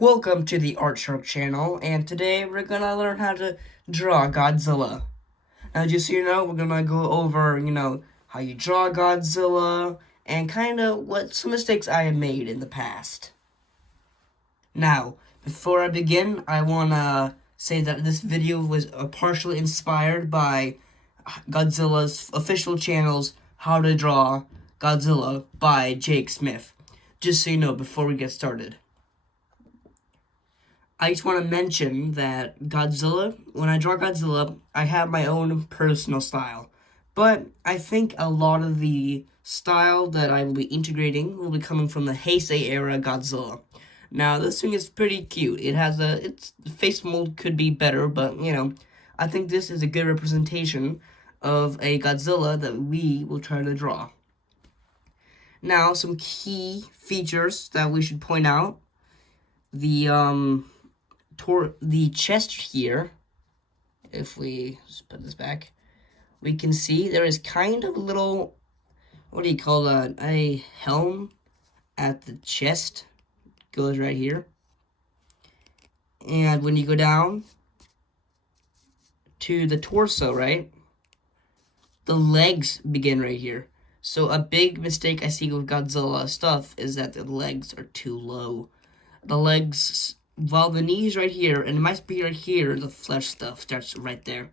Welcome to the Art Shark channel, and today we're gonna learn how to draw Godzilla. Now, just so you know, we're gonna go over, how you draw Godzilla, and kind of what some mistakes I have made in the past. Now, before I begin, I wanna say that this video was partially inspired by Godzilla's official channel's How to Draw Godzilla by Jake Smith. Just so you know, before we get started. I just want to mention that Godzilla, when I draw Godzilla, I have my own personal style. But I think a lot of the style that I will be integrating will be coming from the Heisei era Godzilla. Now, this thing is pretty cute. Its face mold could be better, but, I think this is a good representation of a Godzilla that we will try to draw. Now, some key features that we should point out. The chest here, if we just put this back, we can see there is kind of a little, a helm at the chest. Goes right here. And when you go down to the torso, right, the legs begin right here. So a big mistake I see with Godzilla stuff is that the legs are too low. The legs, while the knees right here, and it might be right here, the flesh stuff starts right there.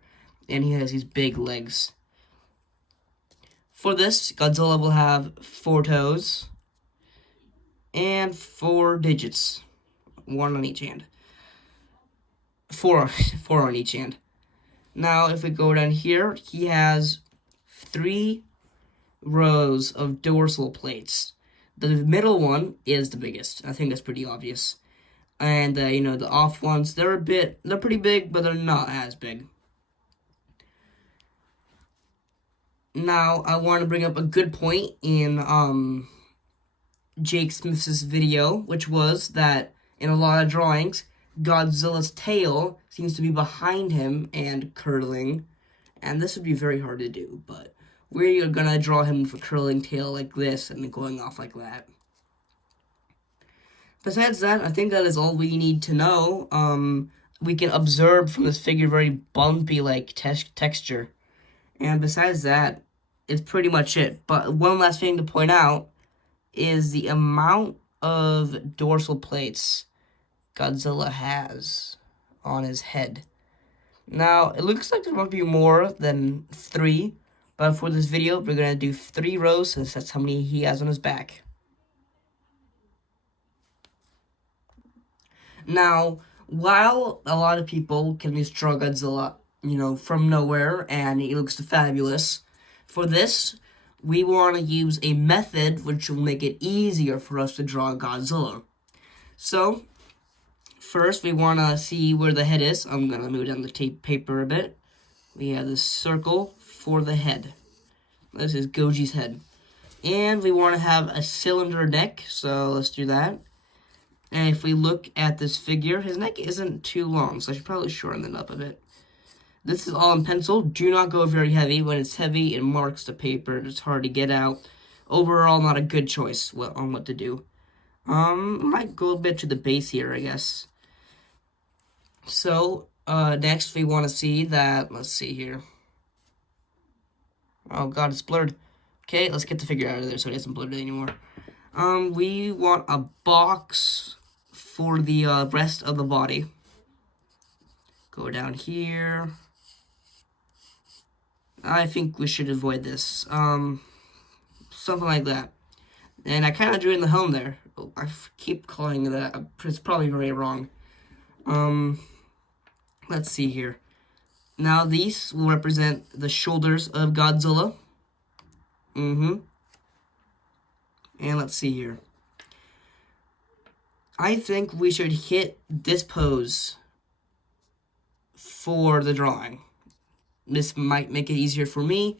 And he has these big legs. For this, Godzilla will have 4 toes and 4 digits. 1 on each hand. 4 on each hand. Now, if we go down here, he has 3 rows of dorsal plates. The middle one is the biggest. I think that's pretty obvious. And, the off ones, they're pretty big, but they're not as big. Now, I want to bring up a good point in, Jake Smith's video, which was that in a lot of drawings, Godzilla's tail seems to be behind him and curling. And this would be very hard to do, but we're gonna draw him with a curling tail like this and then going off like that. Besides that, I think that is all we need to know. We can observe from this figure very bumpy-like texture. And besides that, it's pretty much it. But one last thing to point out is the amount of dorsal plates Godzilla has on his head. Now, it looks like there might be more than 3, but for this video, we're going to do 3 rows since that's how many he has on his back. Now, while a lot of people can just draw Godzilla, from nowhere, and he looks fabulous, for this, we want to use a method which will make it easier for us to draw Godzilla. So, first, we want to see where the head is. I'm going to move down the paper a bit. We have this circle for the head. This is Goji's head. And we want to have a cylinder neck, so let's do that. And if we look at this figure, his neck isn't too long, so I should probably shorten it up a bit. This is all in pencil. Do not go very heavy. When it's heavy, it marks the paper. It's hard to get out. Overall, not a good choice on what to do. Might go a bit to the base here, I guess. So, next we want to see that, let's see here. Oh god, it's blurred. Okay, let's get the figure out of there so it isn't blurred anymore. We want a box for the rest of the body. Go down here. I think we should avoid this. Something like that. And I kind of drew in the helm there. Oh, I keep calling it that. It's probably very wrong. Let's see here. Now these will represent the shoulders of Godzilla. And let's see here. I think we should hit this pose for the drawing. This might make it easier for me.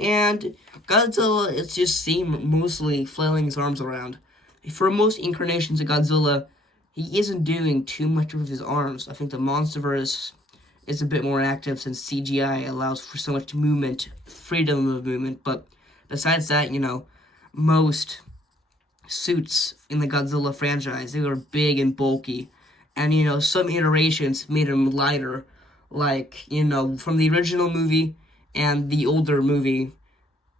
And Godzilla is just seen mostly flailing his arms around. For most incarnations of Godzilla, he isn't doing too much with his arms. I think the MonsterVerse is a bit more active since CGI allows for so much movement, freedom of movement. But besides that, most suits in the Godzilla franchise, they are big and bulky. And, some iterations made him lighter. Like, from the original movie and the older movie,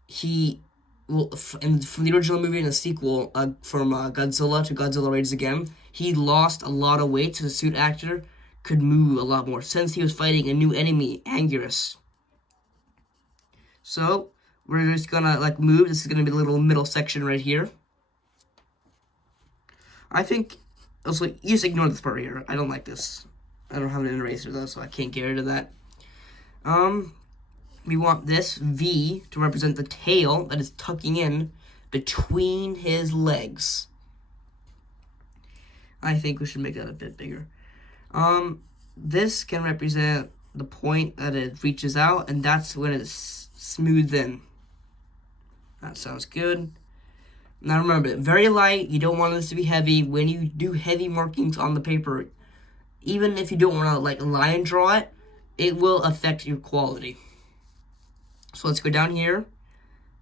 from the original movie and the sequel, from Godzilla to Godzilla Raids Again, he lost a lot of weight, so the suit actor could move a lot more since he was fighting a new enemy, Anguirus. So, we're just gonna, move. This is gonna be the little middle section right here. I think, also, you just ignore this part here. I don't like this. I don't have an eraser, though, so I can't get rid of that. We want this V to represent the tail that is tucking in between his legs. I think we should make that a bit bigger. This can represent the point that it reaches out, and that's when it's smoothed in. That sounds good. Now remember, very light. You don't want this to be heavy. When you do heavy markings on the paper, even if you don't want to line draw it, it will affect your quality. So let's go down here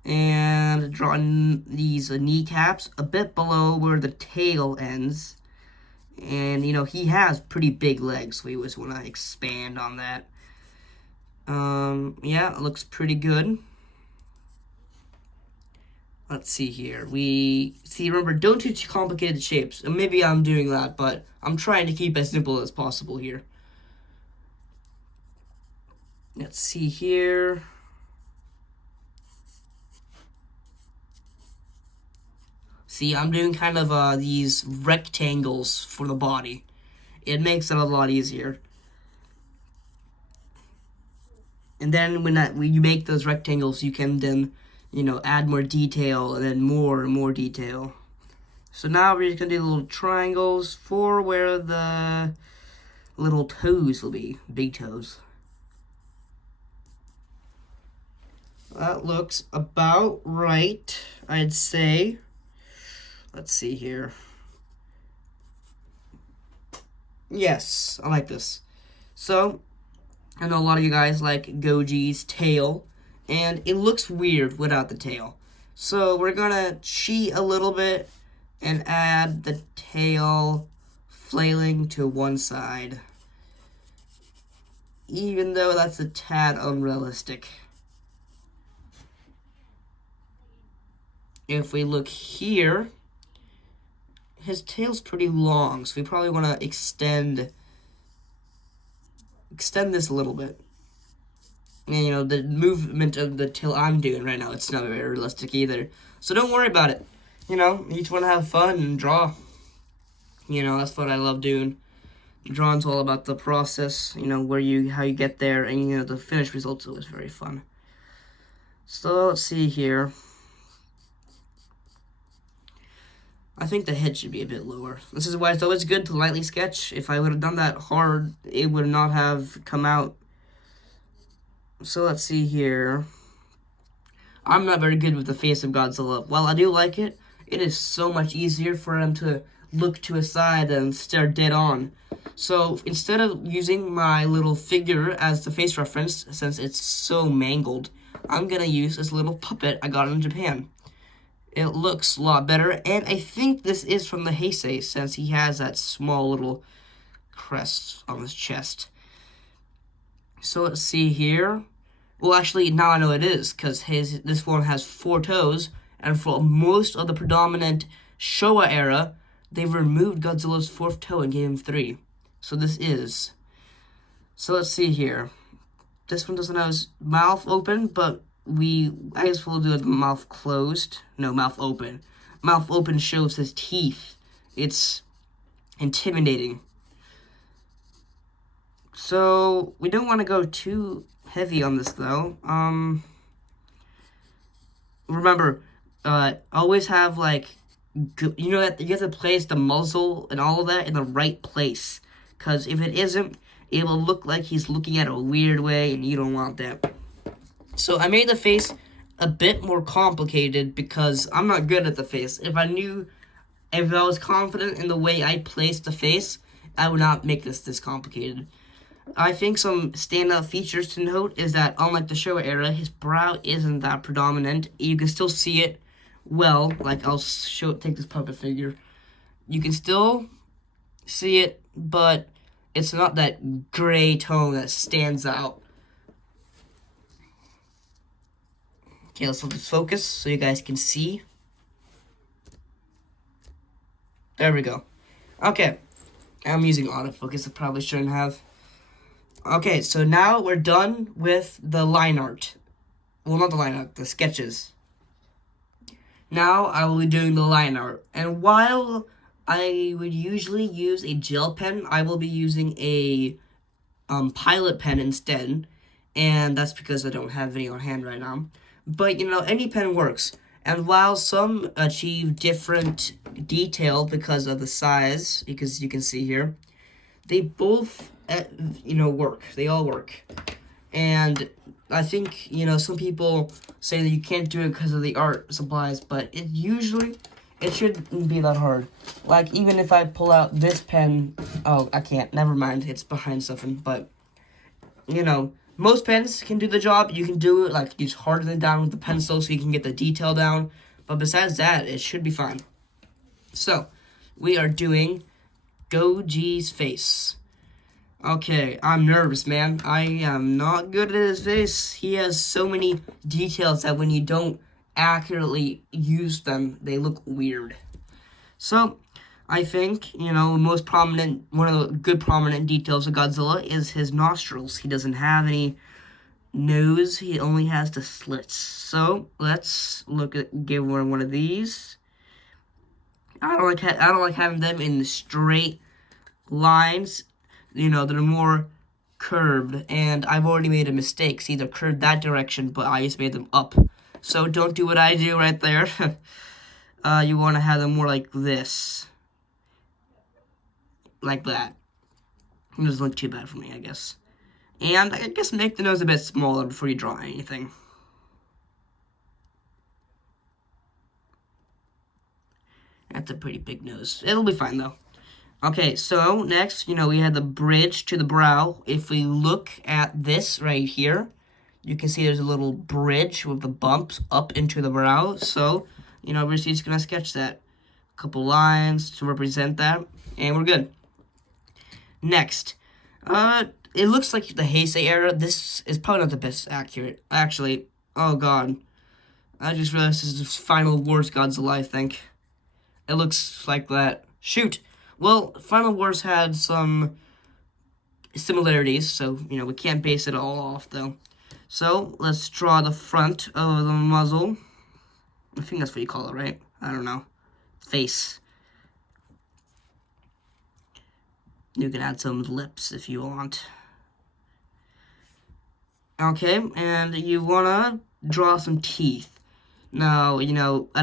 and draw these kneecaps a bit below where the tail ends. And, he has pretty big legs, so we always want to expand on that. Yeah, it looks pretty good. Let's see here. Remember, don't do too complicated shapes. And maybe I'm doing that, but I'm trying to keep as simple as possible here. Let's see here. See, I'm doing kind of these rectangles for the body. It makes it a lot easier. And then when you make those rectangles, you can then, add more detail and then more and more detail. So now we're just going to do little triangles for where the little toes will be, big toes. That looks about right, I'd say. Let's see here. Yes, I like this. So, I know a lot of you guys like Goji's tail, and it looks weird without the tail. So, we're gonna cheat a little bit and add the tail flailing to one side. Even though that's a tad unrealistic. If we look here, his tail's pretty long, so we probably want to extend this a little bit. And, the movement of the tail I'm doing right now, it's not very realistic either. So don't worry about it. You just want to have fun and draw. That's what I love doing. Drawing's all about the process, how you get there, and, the finished result's always very fun. So let's see here. I think the head should be a bit lower. This is why it's always good to lightly sketch. If I would have done that hard, it would not have come out. So let's see here. I'm not very good with the face of Godzilla. While I do like it, it is so much easier for him to look to a side and stare dead on. So instead of using my little figure as the face reference, since it's so mangled, I'm going to use this little puppet I got in Japan. It looks a lot better, and I think this is from the Heisei, since he has that small little crest on his chest. So let's see here. Well, actually, now I know it is, because this one has 4 toes, and for most of the predominant Showa era, they've removed Godzilla's 4th toe and gave him 3. So this is. So let's see here. This one doesn't have his mouth open, but I guess we'll do the mouth closed. No, mouth open. Mouth open shows his teeth. It's intimidating. So, we don't want to go too heavy on this, though. Remember, always have, that you have to place the muzzle and all of that in the right place. Because if it isn't, it will look like he's looking at it a weird way, and you don't want that. So I made the face a bit more complicated because I'm not good at the face. If I was confident in the way I placed the face, I would not make this complicated. I think some standout features to note is that, unlike the Showa era, his brow isn't that predominant. You can still see it well. I'll take this puppet figure. You can still see it but it's not that gray tone that stands out. Okay, let's let this focus so you guys can see. There we go. Okay, I'm using autofocus. I probably shouldn't have. Okay, so now we're done with the line art. Well, not the line art, the sketches. Now I will be doing the line art. And while I would usually use a gel pen, I will be using a pilot pen instead. And that's because I don't have any on hand right now. But, any pen works. And while some achieve different detail because of the size, because you can see here, they both, work. They all work. And I think, some people say that you can't do it because of the art supplies, but it shouldn't be that hard. Like, even if I pull out this pen, oh, I can't, never mind, it's behind something, but, most pens can do the job. You can do it, like, use harder than down with the pencil so you can get the detail down, but besides that, it should be fine. So, we are doing Goji's face. Okay, I'm nervous, man. I am not good at his face. He has so many details that when you don't accurately use them, they look weird. So, I think, one of the good prominent details of Godzilla is his nostrils. He doesn't have any nose. He only has the slits. So, let's give one of these. I don't like having them in straight lines. They're more curved, and I've already made a mistake. See, they're curved that direction, but I just made them up. So don't do what I do right there. You want to have them more like this. Like that. It doesn't look too bad for me, I guess. And I guess make the nose a bit smaller before you draw anything. That's a pretty big nose. It'll be fine, though. Okay, so next, we had the bridge to the brow. If we look at this right here, you can see there's a little bridge with the bumps up into the brow. So, we're just going to sketch that. A couple lines to represent that, and we're good. Next, it looks like the Heisei era. This is probably not the best accurate. Actually, oh god. I just realized this is Final Wars Godzilla, I think. It looks like that. Shoot! Well, Final Wars had some similarities, so, we can't base it all off, though. So, let's draw the front of the muzzle. I think that's what you call it, right? I don't know. Face. You can add some lips if you want. Okay, and you want to draw some teeth. Now, I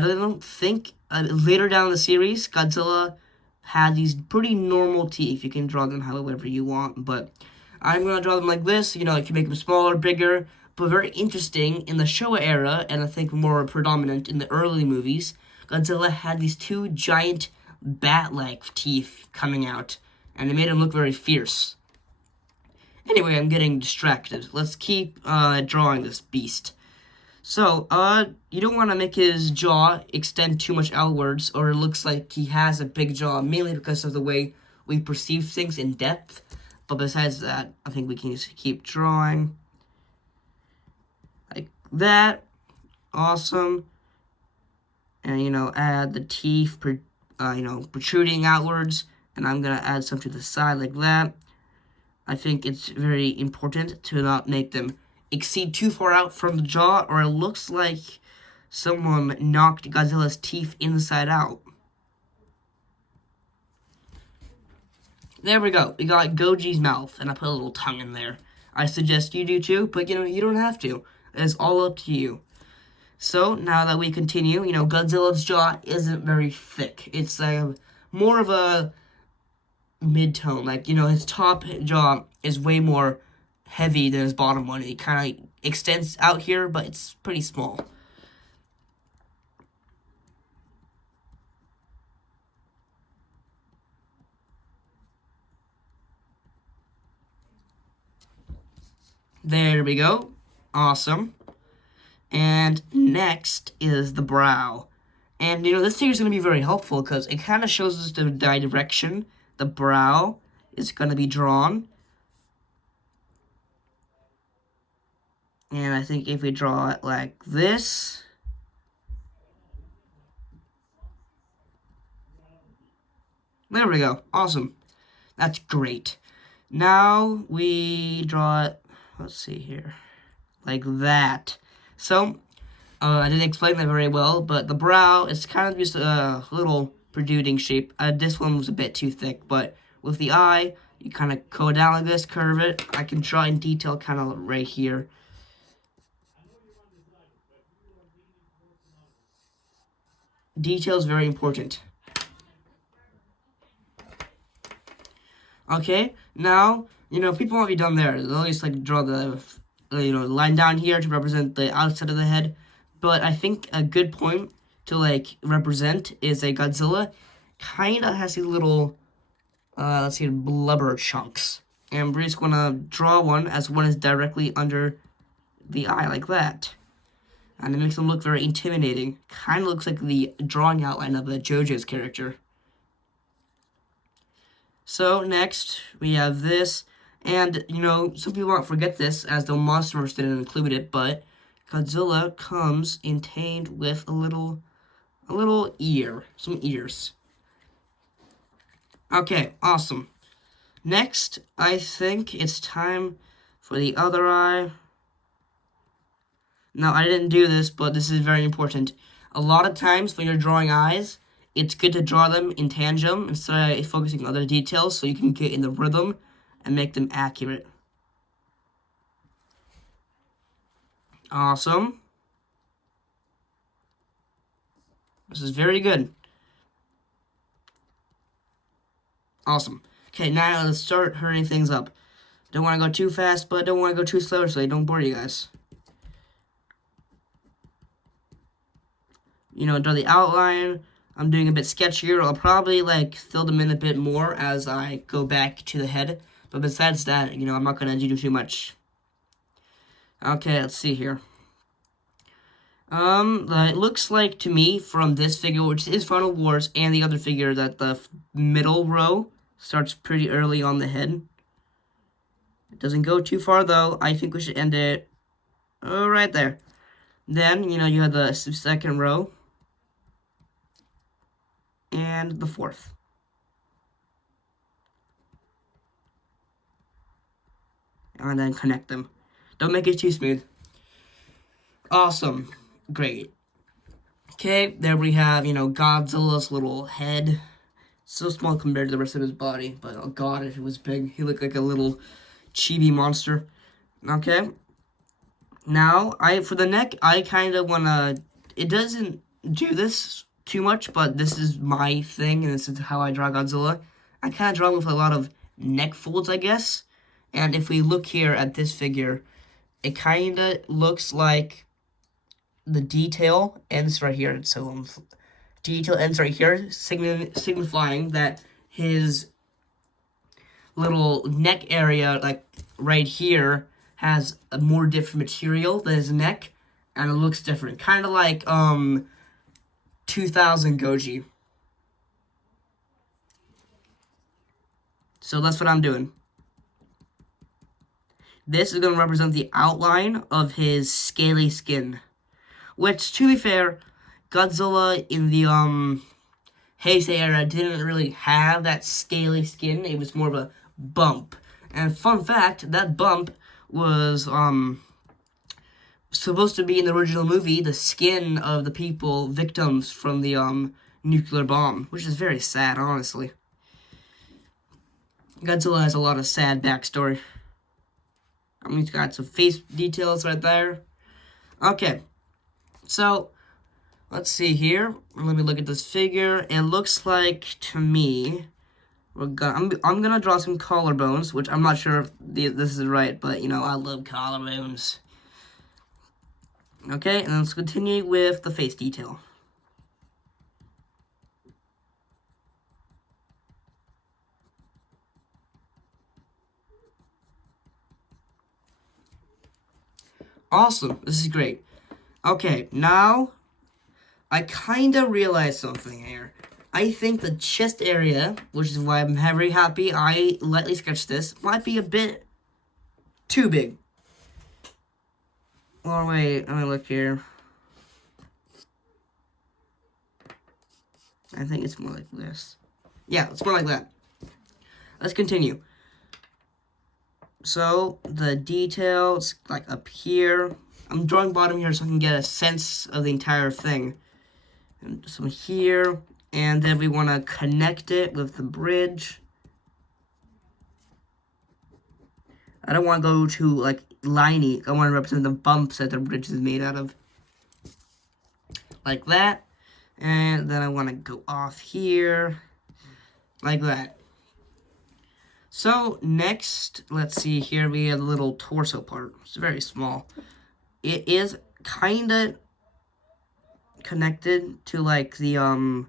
don't think, later down in the series, Godzilla had these pretty normal teeth. You can draw them however you want, but I'm going to draw them like this. You can make them smaller, bigger, but very interesting. In the Showa era, and I think more predominant in the early movies, Godzilla had these two giant bat-like teeth coming out, and it made him look very fierce. Anyway, I'm getting distracted. Let's keep drawing this beast. So, you don't want to make his jaw extend too much outwards, or it looks like he has a big jaw, mainly because of the way we perceive things in depth. But besides that, I think we can just keep drawing. Like that. Awesome. And, add the teeth, protruding outwards. And I'm going to add some to the side like that. I think it's very important to not make them exceed too far out from the jaw, or it looks like someone knocked Godzilla's teeth inside out. There we go. We got Goji's mouth, and I put a little tongue in there. I suggest you do too, but you don't have to. It's all up to you. So, now that we continue, Godzilla's jaw isn't very thick. It's more of a mid-tone. His top jaw is way more heavy than his bottom one. It kind of extends out here, but it's pretty small. There we go. Awesome. And next is the brow. And, this figure is going to be very helpful because it kind of shows us the direction, the brow, is going to be drawn. And I think if we draw it like this, there we go. Awesome. That's great. Now we draw it, let's see here, like that. So, I didn't explain that very well, but the brow is kind of just a little protruding shape. This one was a bit too thick, but with the eye, you kind of go down like this, curve it. I can draw in detail kind of right here. Detail is very important. Okay, now, people won't be done there. They'll just, draw the, line down here to represent the outside of the head. But I think a good point to, represent is a Godzilla kind of has these little, let's see, blubber chunks. And we're just going to draw one as one is directly under the eye, like that. And it makes them look very intimidating. Kind of looks like the drawing outline of a JoJo's character. So, next, we have this. And, some people won't forget this, as the Monsterverse didn't include it, but Godzilla comes contained with a little ear. Some ears. Okay, awesome. Next, I think it's time for the other eye. Now, I didn't do this, but this is very important. A lot of times when you're drawing eyes, it's good to draw them in tandem instead of focusing on other details so you can get in the rhythm and make them accurate. Awesome. This is very good. Awesome. Okay, now let's start hurrying things up. Don't want to go too fast, but don't want to go too slow so I don't bore you guys. Draw the outline. I'm doing a bit sketchier. I'll probably, fill them in a bit more as I go back to the head. But besides that, I'm not going to do too much. Okay, let's see here. It looks like to me from this figure, which is Final Wars, and the other figure, that the middle row starts pretty early on the head. It doesn't go too far, though. I think we should end it right there. Then, you have the second row. And the fourth. And then connect them. Don't make it too smooth. Awesome. Great. Okay, there we have, Godzilla's little head. So small compared to the rest of his body. But, oh god, if it was big, he looked like a little chibi monster. Okay. Now, for the neck, I kind of want to... It doesn't do this too much, but this is my thing, and this is how I draw Godzilla. I kind of draw with a lot of neck folds, I guess. And if we look here at this figure, it kind of looks like the detail ends right here. So detail ends right here, signifying that his little neck area, right here, has a more different material than his neck, and it looks different. Kind of like 2000 Goji. So that's what I'm doing. This is going to represent the outline of his scaly skin. Which, to be fair, Godzilla in the Heisei era didn't really have that scaly skin. It was more of a bump. And fun fact, that bump was supposed to be in the original movie the skin of the people, victims from the nuclear bomb, which is very sad, honestly. Godzilla has a lot of sad backstory. He's got some face details right there. Okay, so let's see here. Let me look at this figure. It looks like to me, I'm gonna draw some collarbones, which I'm not sure if this is right, but I love collarbones. Okay, and let's continue with the face detail. Awesome, this is great. Okay, now I kind of realized something here. I think the chest area, which is why I'm very happy I lightly sketched this, might be a bit too big. Oh, wait, let me look here. I think it's more like this. Yeah, it's more like that. Let's continue. So, the details, like up here. I'm drawing bottom here so I can get a sense of the entire thing. And some here. And then we want to connect it with the bridge. I don't want to go too, like, liney. I want to represent the bumps that the bridge is made out of. Like that. And then I want to go off here. Like that. So, next, let's see here, we have the little torso part. It's very small. It is kind of connected to, like, the,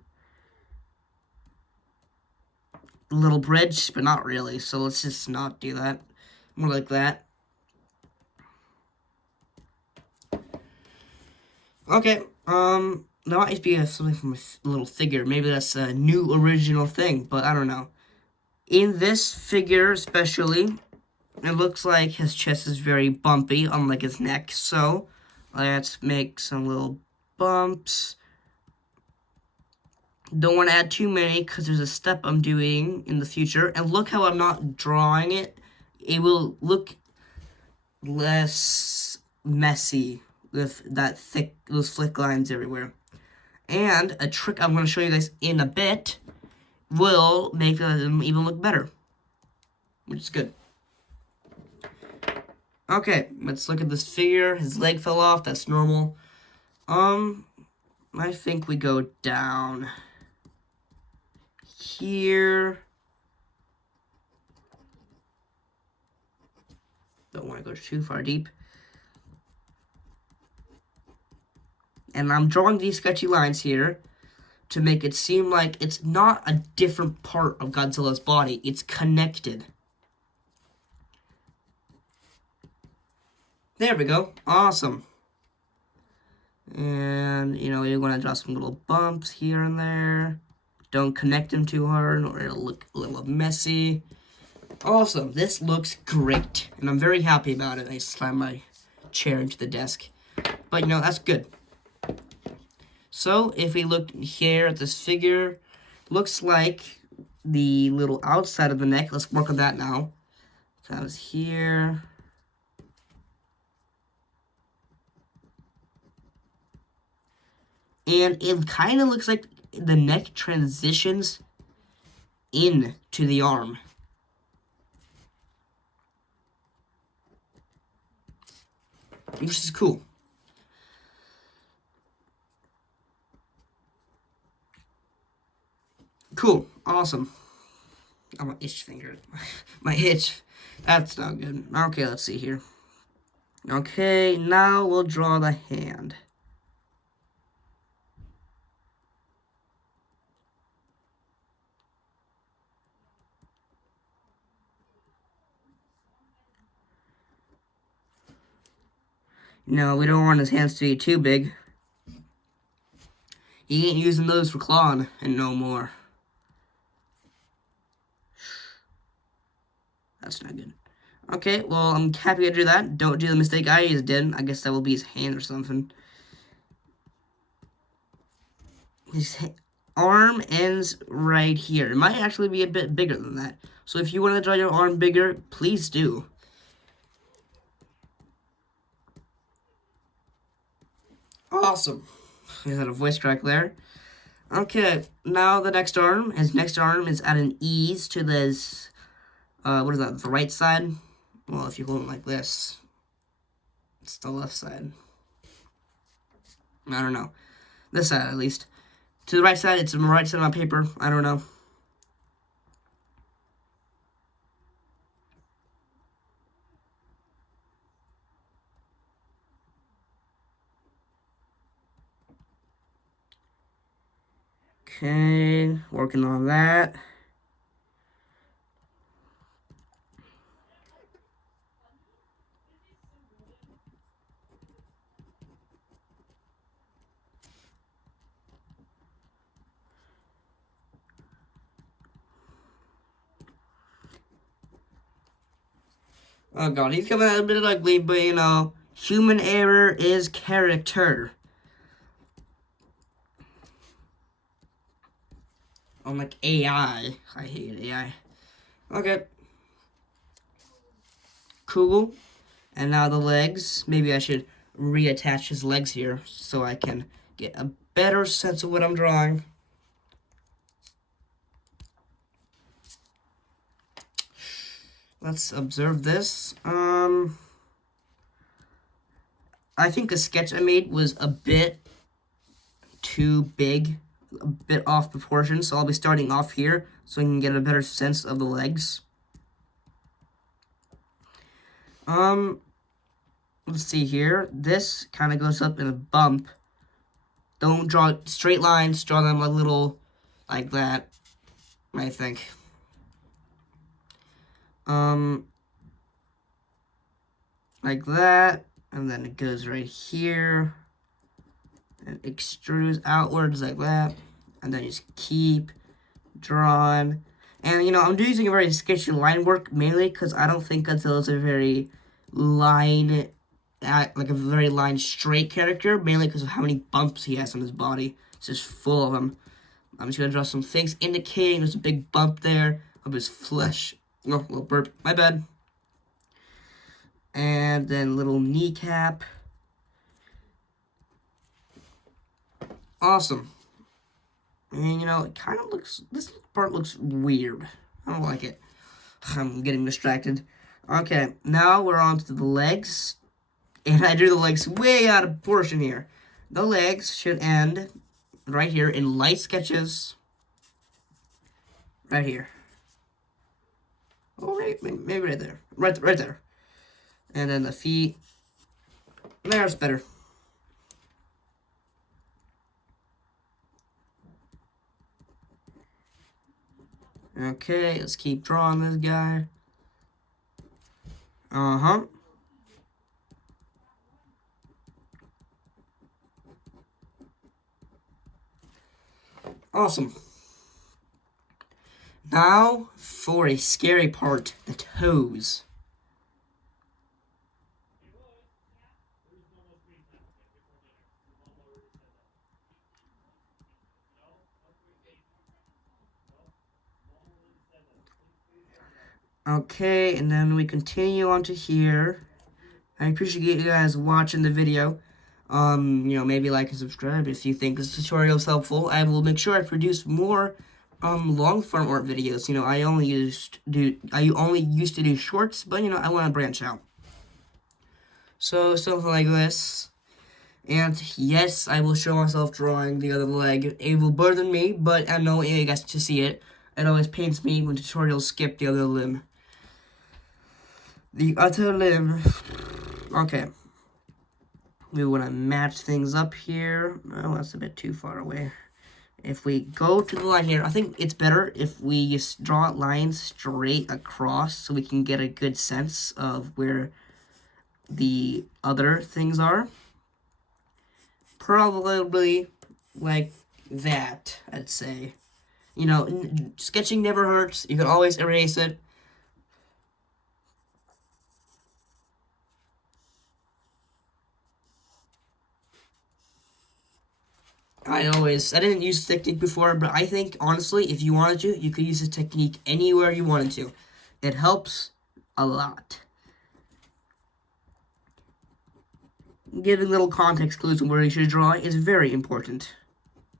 little bridge, but not really. So, let's just not do that. More like that. Okay, that might be something from a little figure. Maybe that's a new original thing, but I don't know. In this figure especially, it looks like his chest is very bumpy, unlike his neck. So, let's make some little bumps. Don't want to add too many because there's a step I'm doing in the future. And look how I'm not drawing it. It will look less messy with those thick lines everywhere. And a trick I'm going to show you guys in a bit will make them even look better, which is good. Okay, let's look at this figure. His leg fell off. That's normal. I think we go down here. Don't want to go too far deep. And I'm drawing these sketchy lines here to make it seem like it's not a different part of Godzilla's body. It's connected. There we go. Awesome. And, you know, you're going to draw some little bumps here and there. Don't connect them too hard or it'll look a little messy. Awesome. This looks great. And I'm very happy about it. I slammed my chair into the desk. But, you know, that's good. So, if we look here at this figure, looks like the little outside of the neck. Let's work on that now. So that was here. And it kind of looks like the neck transitions into the arm. Which is cool. Cool. Awesome. Oh, my itch finger. My itch. That's not good. Okay, let's see here. Okay, now we'll draw the hand. No, we don't want his hands to be too big. He ain't using those for clawing and no more. That's not good. Okay, well, I'm happy to do that. Don't do the mistake I just did. I guess that will be his hand or something. His arm ends right here. It might actually be a bit bigger than that. So if you want to draw your arm bigger, please do. Awesome. We had a voice crack there. Okay, now the next arm. His next arm is at an ease to this, what is that, the right side? Well, if you hold it like this, it's the left side. I don't know. This side, at least. To the right side, it's on the right side of my paper. I don't know. Okay, working on that. Oh god, he's coming out a bit ugly, but you know, human error is character. Unlike AI. I hate AI. Okay. Cool. And now the legs. Maybe I should reattach his legs here so I can get a better sense of what I'm drawing. Let's observe this. I think the sketch I made was a bit too big, a bit off proportion, so I'll be starting off here so I can get a better sense of the legs. Let's see here. This kind of goes up in a bump. Don't draw straight lines, draw them a little like that, I think. Like that, and then it goes right here, and extrudes outwards like that, and then just keep drawing. And, you know, I'm using a very sketchy line work, mainly because I don't think Godzilla's a very like a very line straight character, mainly because of how many bumps he has on his body. It's just full of them. I'm just going to draw some things indicating there's a big bump there of his flesh. Oh, little burp. My bad. And then little kneecap. Awesome. And, you know, it kind of looks, this part looks weird. I don't like it. I'm getting distracted. Okay, now we're on to the legs. And I drew the legs way out of proportion here. The legs should end right here in light sketches. Right here. Oh, maybe right there. Right there. And then the feet. There's better. Okay, let's keep drawing this guy. Uh-huh. Awesome. Now, for a scary part, the toes. Okay, and then we continue on to here. I appreciate you guys watching the video. You know, maybe like and subscribe if you think this tutorial is helpful. I will make sure I produce more long form art videos. You know, I only used to do shorts, but you know, I want to branch out. So something like this. And yes, I will show myself drawing the other leg. It will burden me, but I know you guys to see it. It always pains me when tutorials skip the other limb. The other limb. Okay. We want to match things up here. Oh, that's a bit too far away. If we go to the line here, I think it's better if we just draw lines straight across so we can get a good sense of where the other things are. Probably like that, I'd say. You know, sketching never hurts. You can always erase it. I didn't use this technique before, but I think, honestly, if you wanted to, you could use this technique anywhere you wanted to. It helps a lot. Giving little context clues on where you should draw is very important,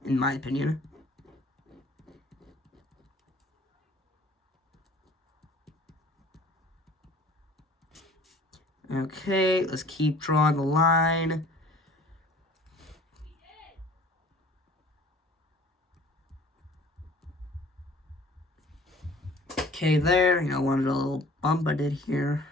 in my opinion. Okay, let's keep drawing the line. Okay, there. You know, wanted a little bump I did here.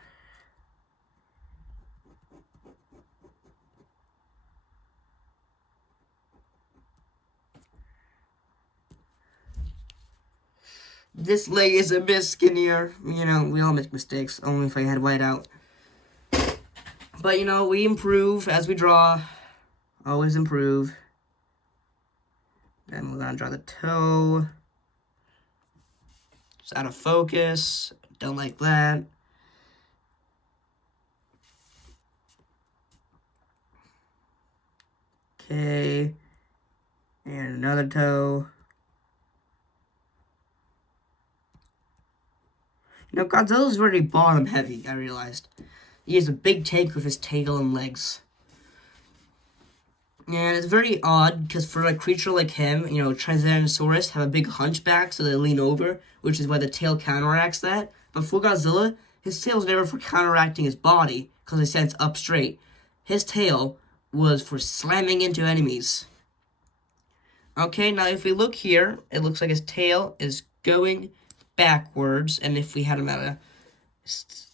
This leg is a bit skinnier. You know, we all make mistakes. Only if I had white out. But, you know, we improve as we draw. Always improve. Then we're going to draw the toe. It's out of focus. Don't like that. Okay. And another toe. You know, Godzilla's very bottom heavy, I realized. He has a big tank with his tail and legs. And it's very odd, because for a creature like him, you know, Tyrannosaurus have a big hunchback, so they lean over, which is why the tail counteracts that. But for Godzilla, his tail's never for counteracting his body, because it stands up straight. His tail was for slamming into enemies. Okay, now if we look here, it looks like his tail is going backwards, and if we had him at a,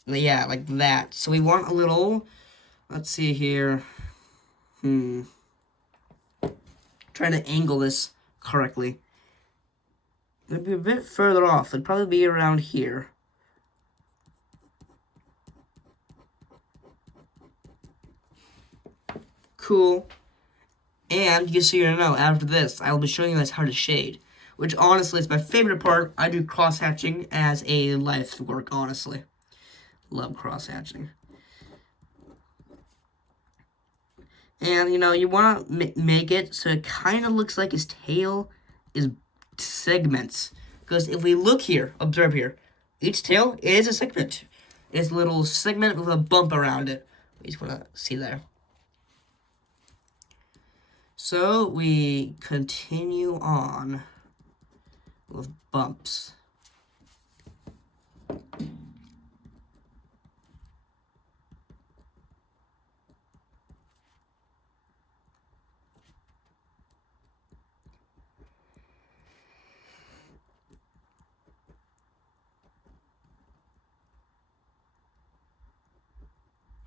yeah, like that. So we want a little, let's see here, trying to angle this correctly. It'd be a bit further off, it'd probably be around here. Cool. And just so you know, after this, I will be showing you guys how to shade. Which, honestly, is my favorite part. I do cross-hatching as a life work, honestly. Love cross-hatching. And, you know, you want to make it so it kind of looks like his tail is segments. Because if we look here, observe here, each tail is a segment. It's a little segment with a bump around it. You just want to see there. So we continue on with bumps.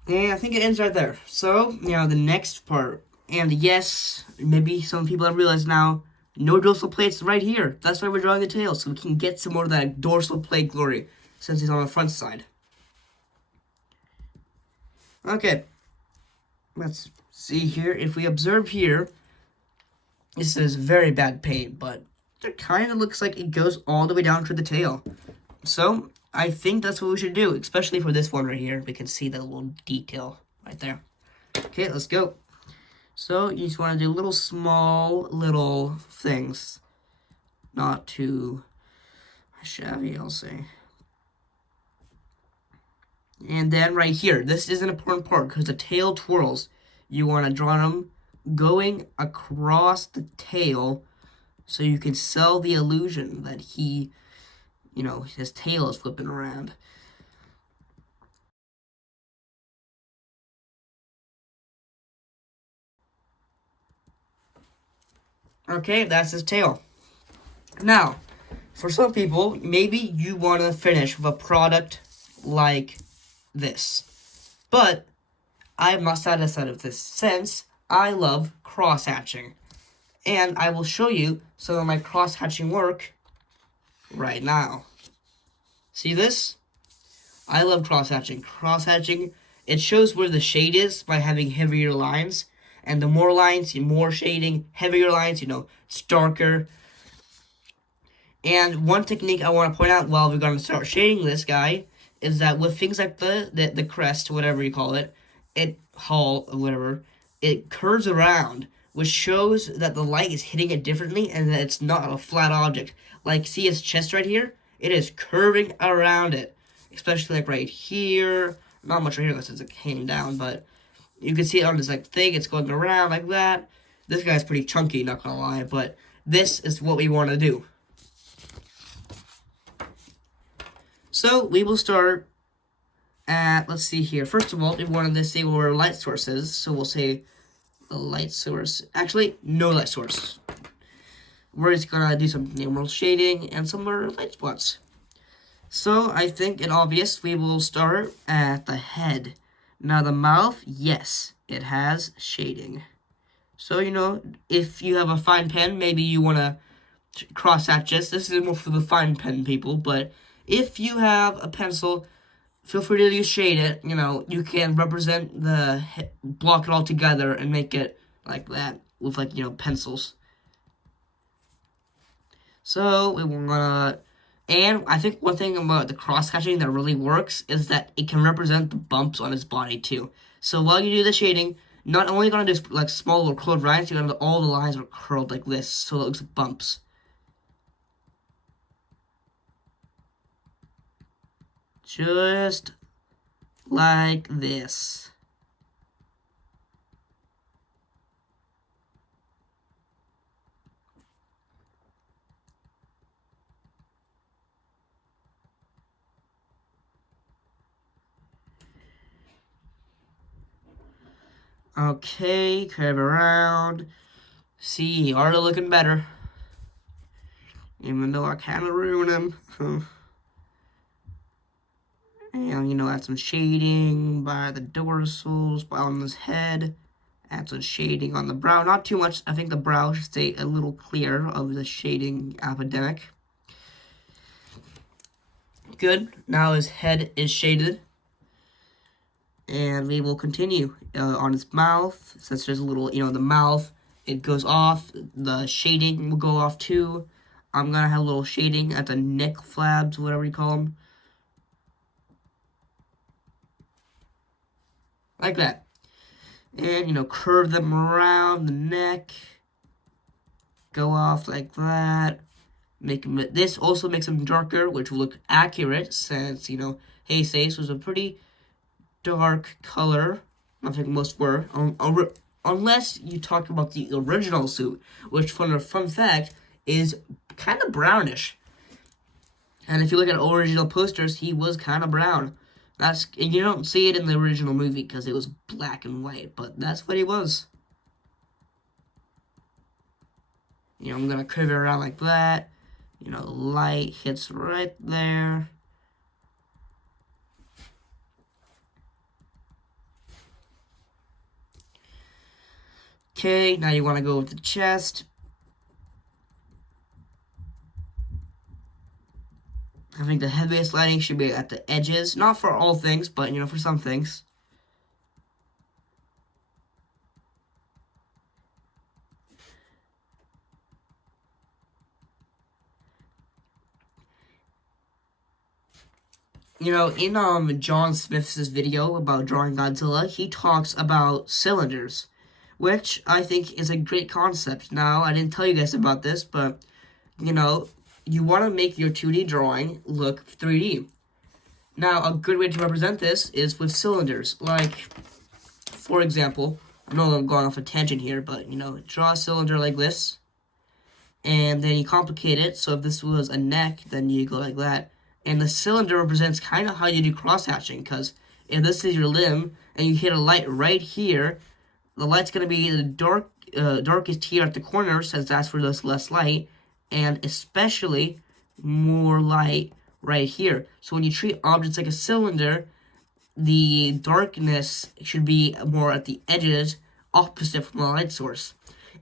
And I think it ends right there. So, you know, the next part. And yes, maybe some people have realized now, no dorsal plates right here. That's why we're drawing the tail, so we can get some more of that dorsal plate glory, since he's on the front side. Okay. Let's see here. If we observe here, this is very bad paint, but it kind of looks like it goes all the way down to the tail. So, I think that's what we should do, especially for this one right here. We can see that little detail right there. Okay, let's go. So, you just want to do little small little things. Not too shabby, I'll say. And then right here, this is an important part because the tail twirls. You want to draw them going across the tail so you can sell the illusion that he, you know, his tail is flipping around. Okay, that's his tail. Now, for some people, maybe you want to finish with a product like this. But I'm not satisfied with this since I love cross-hatching. And I will show you some of my cross-hatching work right now. See this? I love cross-hatching. Cross-hatching, it shows where the shade is by having heavier lines. And the more lines, more shading. Heavier lines, you know, it's darker. And one technique I want to point out while we're going to start shading this guy is that with things like the crest, whatever you call it, hull, or whatever, it curves around, which shows that the light is hitting it differently and that it's not a flat object. Like, see his chest right here? It is curving around it, especially like right here. Not much right here since it came down, but you can see it on this like thing. It's going around like that. This guy's pretty chunky, not gonna lie, but this is what we want to do. So we will start at, let's see here. First of all, we wanted to see where our light source is, so we'll say the light source. Actually, no light source. We're just gonna do some emerald shading and some more light spots. So I think it's obvious we will start at the head. Now the mouth, yes, it has shading. So, you know, if you have a fine pen, maybe you want to cross-hatch this. This is more for the fine pen people, but if you have a pencil, feel free to use shade it. You know, you can represent the block it all together and make it like that with, like, you know, pencils. So we want to, and I think one thing about the cross-hatching that really works is that it can represent the bumps on his body too. So while you do the shading, not only gonna do like small little curled lines, you're gonna do all the lines are curled like this, so it looks like bumps. Just like this. Okay, curve around. See, already looking better. Even though I kind of ruined him. And, add some shading by the dorsals, on his head. Add some shading on the brow. Not too much. I think the brow should stay a little clear of the shading epidemic. Good. Now his head is shaded. And we will continue on his mouth. Since there's a little, the mouth, it goes off. The shading will go off too. I'm going to have a little shading at the neck flabs, whatever you call them. Like that. And, curve them around the neck. Go off like that. This also makes them darker, which will look accurate since, his face was a pretty dark color. I think most were. Unless you talk about the original suit, which, for a fun fact, is kind of brownish. And if you look at original posters, he was kind of brown. And you don't see it in the original movie because it was black and white, but that's what he was. I'm going to curve it around like that. The light hits right there. Okay, now you want to go with the chest. I think the heaviest lighting should be at the edges. Not for all things, but, for some things. In John Smith's video about drawing Godzilla, he talks about cylinders, which I think is a great concept. Now, I didn't tell you guys about this, but, you want to make your 2D drawing look 3D. Now, a good way to represent this is with cylinders. Like, for example, I know I'm going off a tangent here, but, draw a cylinder like this, and then you complicate it. So if this was a neck, then you go like that. And the cylinder represents kind of how you do cross-hatching, because if this is your limb, and you hit a light right here, the light's going to be the darkest here at the corner, since that's where there's less light, and especially more light right here. So when you treat objects like a cylinder, the darkness should be more at the edges, opposite from the light source.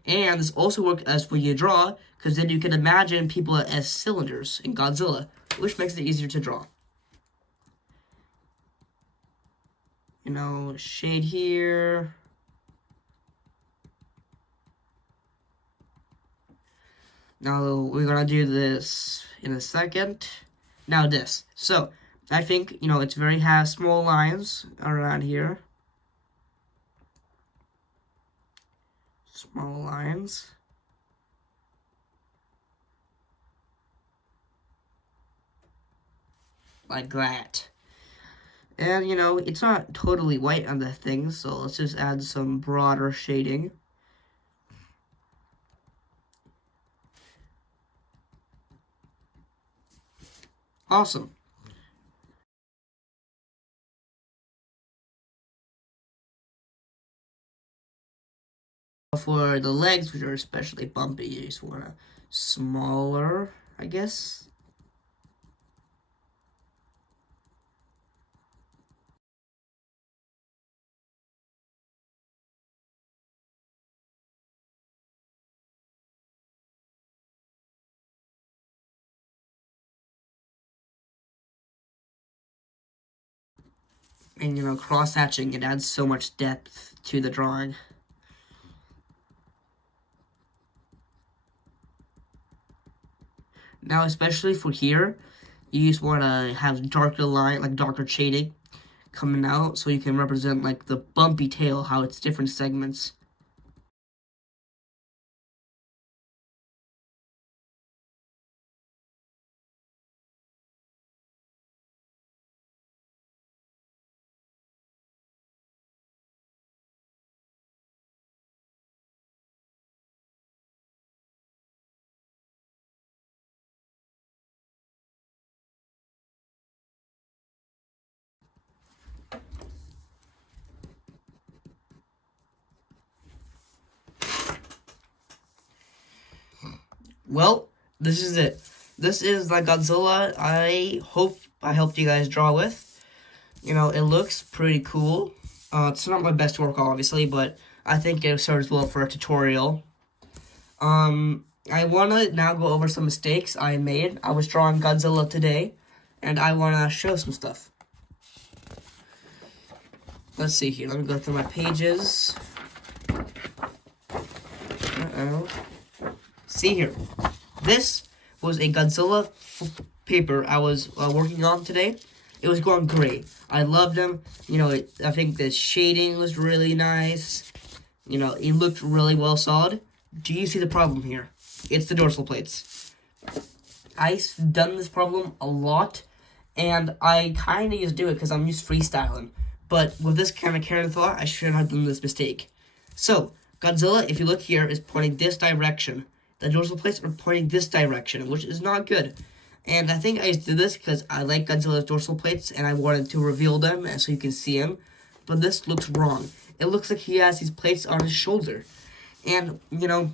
And this also works as when you draw, because then you can imagine people as cylinders in Godzilla, which makes it easier to draw. Shade here. Now, we're going to do this in a second. Now, this. So, I think, it's very has small lines around here. Small lines. Like that. And, it's not totally white on the thing, so let's just add some broader shading. Awesome. For the legs, which are especially bumpy, you just want a smaller, I guess. And, cross-hatching, it adds so much depth to the drawing. Now, especially for here, you just want to have darker line, like darker shading, coming out, so you can represent like the bumpy tail, how it's different segments. Well, this is it. This is the Godzilla I helped you guys draw with. You know, it looks pretty cool. It's not my best work, obviously, but I think it serves well for a tutorial. I want to now go over some mistakes I made. I was drawing Godzilla today, and I want to show some stuff. Let's see here. Let me go through my pages. See here. This was a Godzilla paper I was working on today. It was going great. I loved him. You know, I think the shading was really nice. You know, it looked really well solid. Do you see the problem here? It's the dorsal plates. I've done this problem a lot, and I kind of just do it because I'm just freestyling. But with this kind of care and thought, I shouldn't have done this mistake. So, Godzilla, if you look here, is pointing this direction. The dorsal plates are pointing this direction, which is not good. And I think I just did this because I like Godzilla's dorsal plates, and I wanted to reveal them so you can see him. But this looks wrong. It looks like he has these plates on his shoulder. And, you know,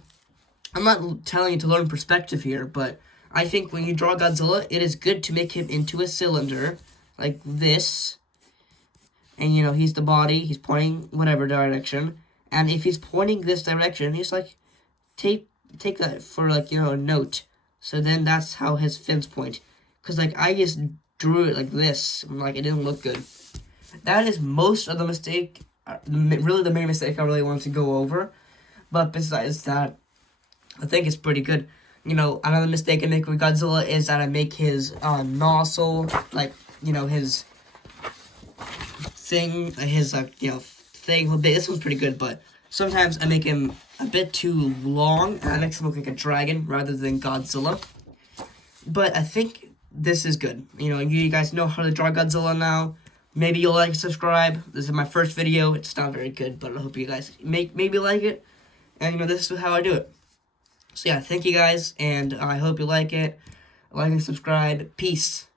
I'm not telling you to learn perspective here, but I think when you draw Godzilla, it is good to make him into a cylinder, like this. And, you know, he's the body, he's pointing whatever direction. And if he's pointing this direction, he's like, take that for, like, you know, a note. So then that's how his fins point. Because, like, I just drew it like this. Like, it didn't look good. That is most of the mistake, really the main mistake I really wanted to go over. But besides that, I think it's pretty good. You know, another mistake I make with Godzilla is that I make his nozzle, like, you know, his thing, you know, thing a bit. This one's pretty good, but sometimes I make him a bit too long, and that makes him look like a dragon rather than Godzilla. But I think this is good. You know, you guys know how to draw Godzilla now. Maybe you'll like and subscribe. This is my first video. It's not very good, but I hope you guys maybe like it. And, you know, this is how I do it. So, yeah, thank you guys, and I hope you like it. Like and subscribe. Peace.